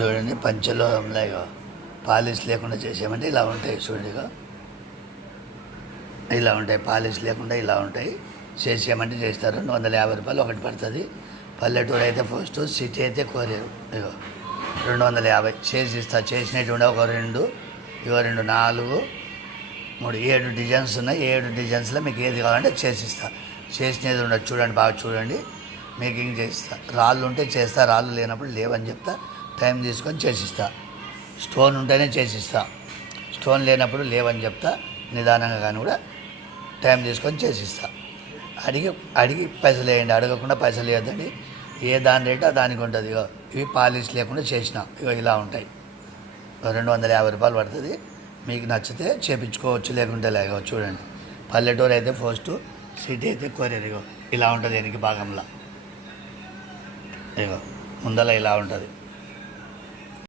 చూడండి పంచలోహంలో ఇగో పాలిష్ లేకుండా చేసామంటే ఇలా ఉంటాయి. చూడండి ఇగో ఇలా ఉంటాయి, పాలిష్ లేకుండా ఇలా ఉంటాయి. చేసామంటే చేస్తారు. 250 రూపాయలు ఒకటి పడుతుంది. పల్లెటూరు అయితే ఫస్ట్, సిటీ అయితే కోరేరు. ఇగో 250 చేసిస్తా. చేసినట్టు ఉండే ఒక 2 ఇగో 2 4 3 7 డిజైన్స్ ఉన్నాయి. 7 డిజైన్స్లో మీకు ఏది కావాలంటే చేసిస్తా. చేసినది ఉండదు, చూడండి బాగా చూడండి. మేకింగ్ చేసిస్తా. రాళ్ళు ఉంటే చేస్తా, రాళ్ళు లేనప్పుడు లేవని చెప్తా. టైం తీసుకొని చేసిస్తా. స్టోన్ ఉంటేనే చేసిస్తా, స్టోన్ లేనప్పుడు లేవని చెప్తా. నిదానంగా కానీ కూడా టైం తీసుకొని చేసిస్తా. అడిగి పైసలు వేయండి, అడగకుండా పైసలు వేయద్దండి. ఏ దాని రేటు దానికి ఉంటుంది. ఇగో ఇవి పాలిష్ లేకుండా చేసిన ఇగో ఇలా ఉంటాయి. 250 రూపాయలు పడుతుంది. మీకు నచ్చితే చేపించుకోవచ్చు, లేకుంటే లేక చూడండి. పల్లెటూరు అయితే ఫస్ట్, సిటీ అయితే కొరియర్. ఇగో ఇలా ఉంటుంది. వెనక భాగంలో ఇగో ముందర ఇలా ఉంటుంది.